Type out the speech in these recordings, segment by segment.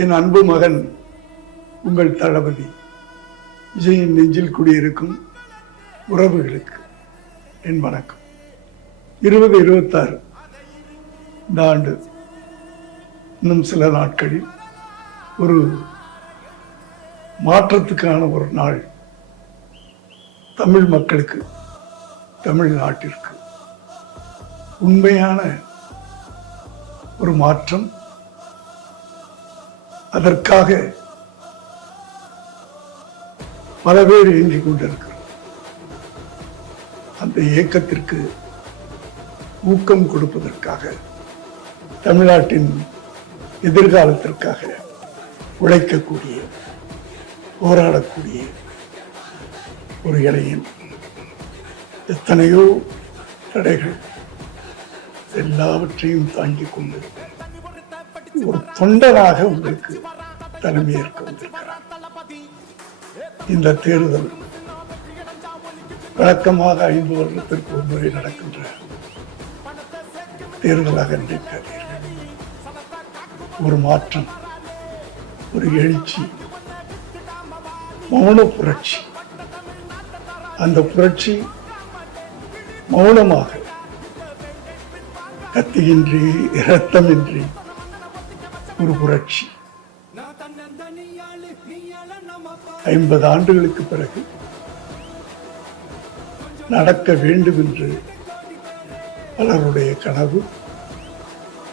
என் அன்பு மகன் உங்கள் தளபதி விஜயின் நெஞ்சில் குடியிருக்கும் உறவுகளுக்கு என் வணக்கம். 2026 இந்த ஆண்டு இன்னும் சில நாட்களில் ஒரு மாற்றத்துக்கான ஒரு நாள். தமிழ் மக்களுக்கு, தமிழ்நாட்டிற்கு உண்மையான ஒரு மாற்றம். அதற்காக பல பேர் இயங்கிக் கொண்டிருக்கிறார். அந்த இயக்கத்திற்கு ஊக்கம் கொடுப்பதற்காக, தமிழ்நாட்டின் எதிர்காலத்திற்காக உழைக்கக்கூடிய, போராடக்கூடிய ஒரு இளைஞன். எத்தனையோ தடைகள் எல்லாவற்றையும் தாங்கிக் கொண்டு ஒரு தொண்டனாக உங்களுக்கு தலைமையேற்க வந்திருக்கிறார். இந்த தேர்தல் வழக்கமாக 5 வருடத்திற்கு ஒரு முறை நடக்கின்ற தேர்தலாக நினைக்காதீர்கள். ஒரு மாற்றம், ஒரு எழுச்சி, மௌன புரட்சி. அந்த புரட்சி மௌனமாக, கத்தியின்றி, இரத்தமின்றி ஒரு புரட்சி. 50 ஆண்டுகளுக்கு பிறகு நடக்க வேண்டும் என்று பலருடைய கனவு.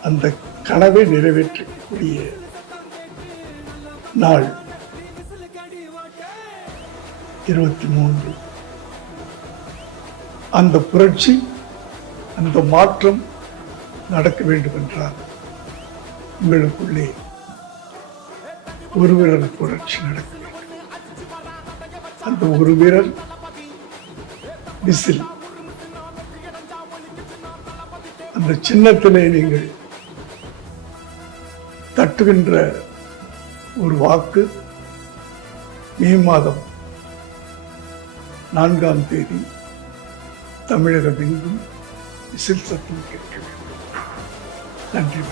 அந்த கனவை நிறைவேற்றக்கூடிய நாள் 23. அந்த புரட்சி, அந்த மாற்றம் நடக்க வேண்டும் என்றால் உங்களுக்குள்ளே ஒரு விரல் புரட்சி நடக்க வேண்டும். அந்த ஒரு விரல் விசில். அந்த சின்னத்திலே நீங்கள் தட்டுகின்ற ஒரு வாக்கு மே மாதம் 4ஆம் தேதி தமிழகம் எங்கும் விசில் சத்தம் கேட்க வேண்டும். நன்றி.